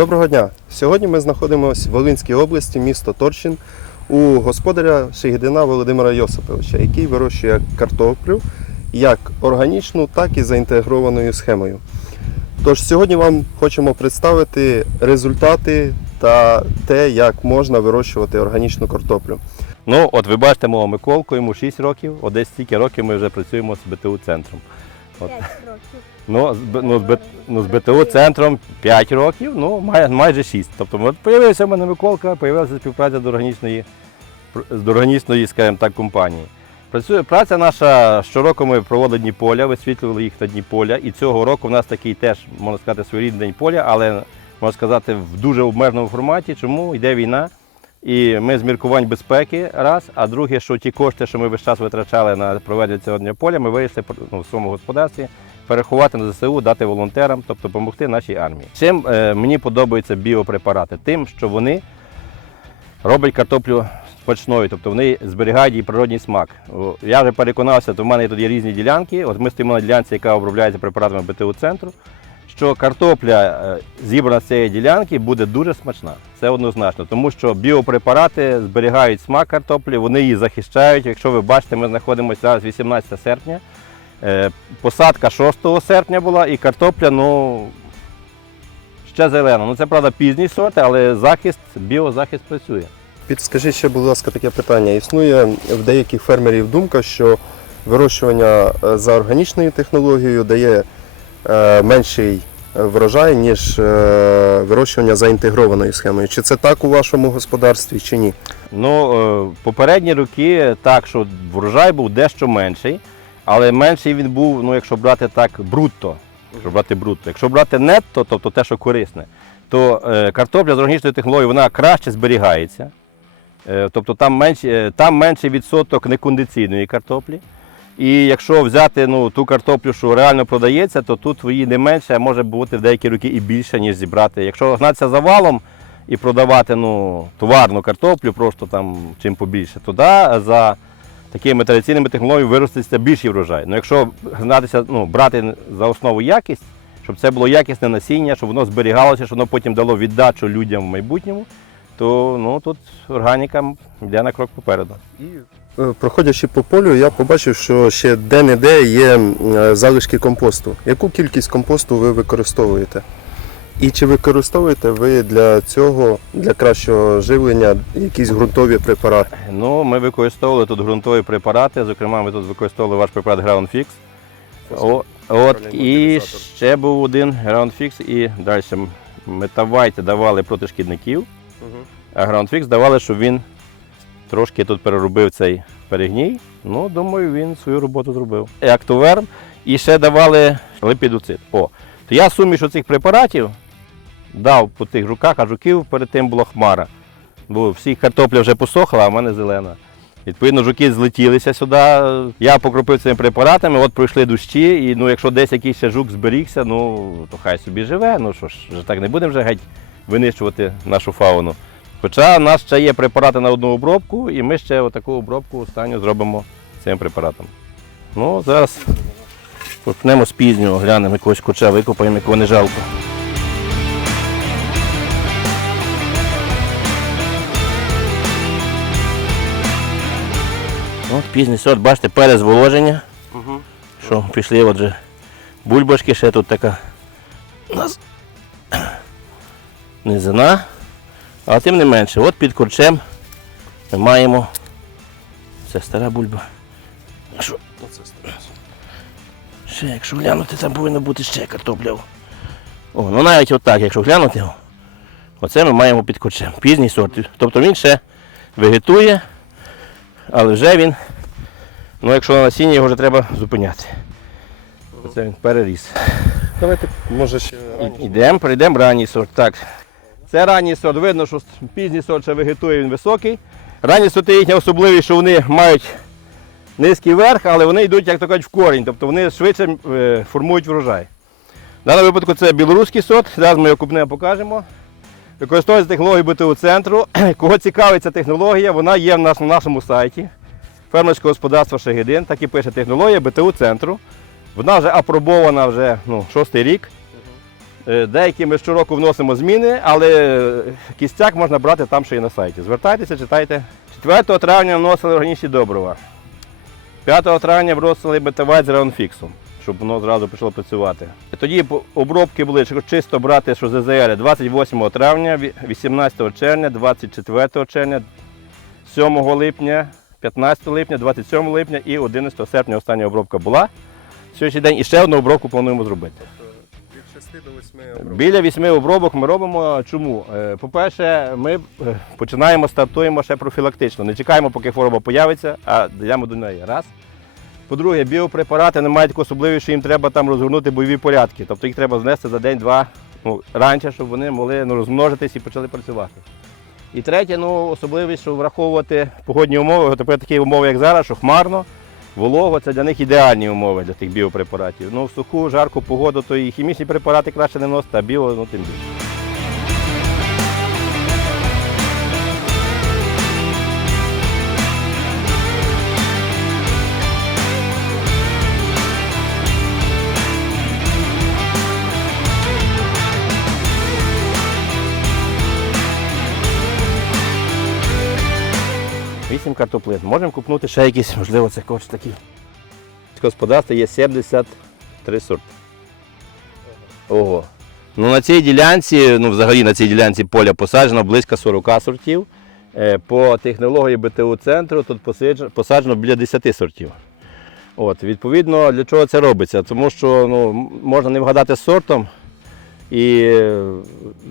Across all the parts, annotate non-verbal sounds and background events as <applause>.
Доброго дня! Сьогодні ми знаходимося в Волинській області, місто Торчин, у господаря Шегідина Володимира Йосиповича, який вирощує картоплю як органічну, так і за інтегрованою схемою. Тож сьогодні вам хочемо представити результати та те, як можна вирощувати органічну картоплю. Ну, от ви бачите мого Миколку, йому 6 років, от десь стільки років ми вже працюємо з БТУ центром. 5 років. Ну, з, ну, з, ну, з БТУ центром 5 років, ну май, майже 6. Тобто появився в мене Миколка, появилася співпраця до органічної, з органічної, скажімо так, компанії. Працює, праця наша щороку ми проводили дні поля, висвітлювали їх на дні поля. І цього року в нас такий теж, можна сказати, своєрідний день поля, але можна сказати, в дуже обмеженому форматі. Чому йде війна? І ми з міркувань безпеки раз, а друге, що ті кошти, що ми весь час витрачали на проведення цього дня поля, ми вирішили ну, в своєму господарстві переховати на ЗСУ, дати волонтерам, тобто допомогти нашій армії. Чим е, мені подобаються біопрепарати? Тим, що вони роблять картоплю смачною, тобто вони зберігають її природній смак. Я вже переконався, то в мене тут є різні ділянки. От ми стоїмо на ділянці, яка обробляється препаратами БТУ центру. Що картопля е, зібрана з цієї ділянки буде дуже смачна. Це однозначно, тому що біопрепарати зберігають смак картоплі, вони її захищають. Якщо ви бачите, ми знаходимося зараз 18 серпня. Е, Посадка 6 серпня була і картопля, ну ще зелена. Ну це правда пізній сорт, але захист, біозахист працює. Підскажіть ще, будь ласка, таке питання. Існує в деяких фермерів думка, що вирощування е, за органічною технологією дає е, менший врожай, ніж вирощування за інтегрованою схемою. Чи це так у вашому господарстві, чи ні? Ну, попередні роки так, що врожай був дещо менший, але менший він був, ну, якщо брати так, брутто. Якщо брати брутто. Якщо брати нетто, тобто те, що корисне, то е, картопля з органічною технологією вона краще зберігається. Е, тобто там, менш, е, там менший відсоток некондиційної картоплі. І якщо взяти ну, ту картоплю, що реально продається, то тут її не менше, а може бути в деякі роки і більше, ніж зібрати. Якщо гнатися за валом і продавати ну, товарну картоплю, просто там чим побільше, то да, за такими традиційними технологіями виростеться більший врожай. Ну, якщо гнатися, ну, брати за основу якість, щоб це було якісне насіння, щоб воно зберігалося, щоб воно потім дало віддачу людям в майбутньому, то ну, тут органіка йде на крок попереду. Е, Проходячи по полю, я побачив, що ще де-не-де є е, залишки компосту. Яку кількість компосту ви використовуєте? І чи використовуєте ви для цього, для кращого живлення, якісь ґрунтові препарати? Ну, ми використовували тут ґрунтові препарати, зокрема, ми тут використовували ваш препарат Ground Fix. О, от, і ще був один Ground Fix, і далі метавайте давали проти шкідників, а Ground Fix давали, щоб він трошки тут переробив цей перегній. Ну, думаю, він свою роботу зробив. І Актоверм, і ще давали липідуцид. О, то я суміш оцих препаратів дав по тих жуках, а жуків перед тим була хмара. Бо всі картопля вже посохла, а в мене зелена. Відповідно, жуки злетілися сюди. Я покропив цими препаратами, от пройшли дощі, і ну, якщо десь якийсь ще жук зберігся, ну то хай собі живе. Ну що ж, вже так не будемо вже геть винищувати нашу фауну. Хоча в нас ще є препарати на одну обробку, і ми ще отаку обробку останню зробимо цим препаратом. Ну, зараз почнемо з пізнього, глянемо якогось куча, викопаємо, якого не жалко. От пізній сорт, бачите, перезволоження. Що пішли отже бульбашки, ще тут така у нас низина. Але тим не менше, от під корчем ми маємо. Це стара бульба. Що? Ще, якщо глянути, там повинно бути ще картопля. О, ну навіть отак, якщо глянути, оце ми маємо під корчем. Пізній сорт. Тобто він ще вегетує, але вже він, ну якщо на насіння його вже треба зупиняти. Оце він переріс. Давайте, може, ще Ідемо, прийдемо ранній сорт. Так. Це ранній сорт. Видно, що пізній сорт ще вегетує, він високий. Ранні сорти їхня особливість, що вони мають низький верх, але вони йдуть, як то кажуть, в корінь, тобто вони швидше е, формують врожай. В даному випадку це білоруський сорт, зараз ми його купнемо покажемо. Використовується технологія БТУ центру. <clears throat> Кого цікавить ця технологія, вона є в нас на нашому сайті фермерського господарства Шегедин. Так і пише технологія БТУ центру. Вона вже апробована вже ну, шостий рік. Е, Деякі ми щороку вносимо зміни, але кістяк можна брати там, що є на сайті. Звертайтеся, читайте. 4 травня вносили органічні добрива. 5 травня вносили бетавайт з реонфіксом, щоб воно зразу почало працювати. Тоді обробки були чисто брати, що ЗЗР 28 травня, 18 червня, 24 червня, 7 липня, 15 липня, 27 липня і 11 серпня остання обробка була. Сьогоднішній день і ще одну обробку плануємо зробити. Від 6 до 8 Біля вісьми обробок ми робимо. Чому? Е, По-перше, ми е, починаємо, стартуємо ще профілактично. Не чекаємо, поки хвороба появиться, а даємо до неї. Раз. По-друге, біопрепарати не мають таку особливість, що їм треба там розгорнути бойові порядки. Тобто їх треба знести за день-два ну, раніше, щоб вони могли ну, розмножитись і почали працювати. І третє, ну, особливість, що враховувати погодні умови, тепер такі умови, як зараз, що хмарно, волого, це для них ідеальні умови для тих біопрепаратів. Ну, в суху, жарку погоду, то і хімічні препарати краще не носити, а біо, ну тим більше. Вісім картоплин. Можемо купнути ще якісь, можливо, це когось такі. В господарстві є 73 сорти. Ого. Ну на цій ділянці, ну взагалі на цій ділянці поля посаджено близько 40 сортів. Е, По технології БТУ центру тут посаджено біля 10 сортів. От, відповідно, для чого це робиться? Тому що ну, можна не вгадати з сортом і е,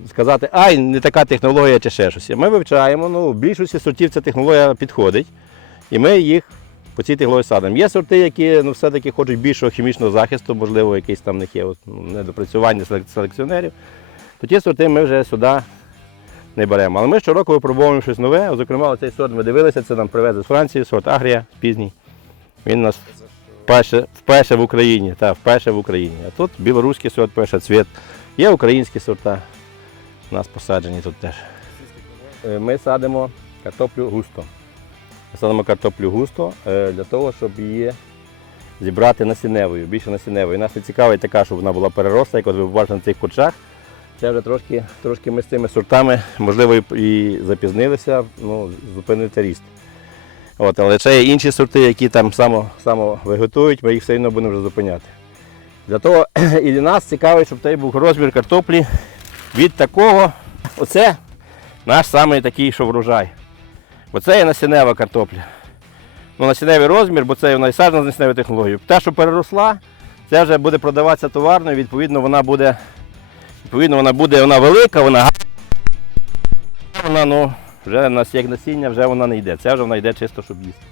сказати, ай, не така технологія чи ще щось. Ми вивчаємо, ну, в більшості сортів ця технологія підходить, і ми їх по цій технології садимо. Є сорти, які ну, все-таки хочуть більшого хімічного захисту, можливо, якийсь там них є от, ну, недопрацювання селекціонерів, то ті сорти ми вже сюди не беремо. Але ми щороку випробовуємо щось нове. Зокрема, цей сорт ми дивилися, це нам привезли з Франції, сорт Агрія пізній. Він у нас вперше, вперше в Україні, та, вперше в Україні. А тут білоруський сорт, перший цвіт. Є українські сорта. У нас посаджені тут теж. Е, Ми садимо картоплю густо. Ми садимо картоплю густо е, для того, щоб її зібрати насінневою, більше насінневою. Нас не цікавить така, щоб вона була переросла, як от ви бачите на цих курчах. Це вже трошки, трошки ми з цими сортами, можливо, і- запізнилися, ну, зупинити ріст. От, але ще є інші сорти, які там само, само виготують, ми їх все одно будемо вже зупиняти. Того <clears throat> і для нас цікавить, щоб той був розмір картоплі від такого. Оце наш самий такий, що врожай. Бо це є насінева картопля. Ну, насінневий розмір, бо це вона і саджена з насінневою технологією. Те, що переросла, це вже буде продаватися товарно, відповідно вона буде, відповідно, вона буде вона велика, вона гарна. Вона ну, вже у нас як насіння, вже вона не йде. Це вже вона йде чисто, щоб їсти.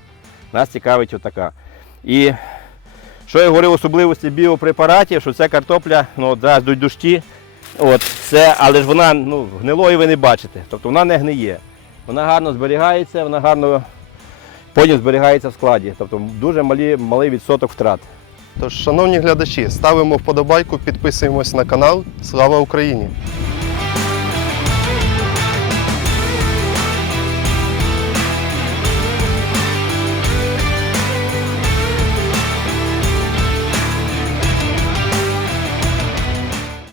Нас цікавить отака. І що я говорив особливості біопрепаратів, що ця картопля, ну зараз йдуть дощі, от, це, але ж вона ну, гнилої ви не бачите. Тобто вона не гниє. Вона гарно зберігається, вона гарно потім зберігається в складі. Тобто дуже малі, малий відсоток втрат. Тож, шановні глядачі, ставимо вподобайку, підписуємось на канал. Слава Україні!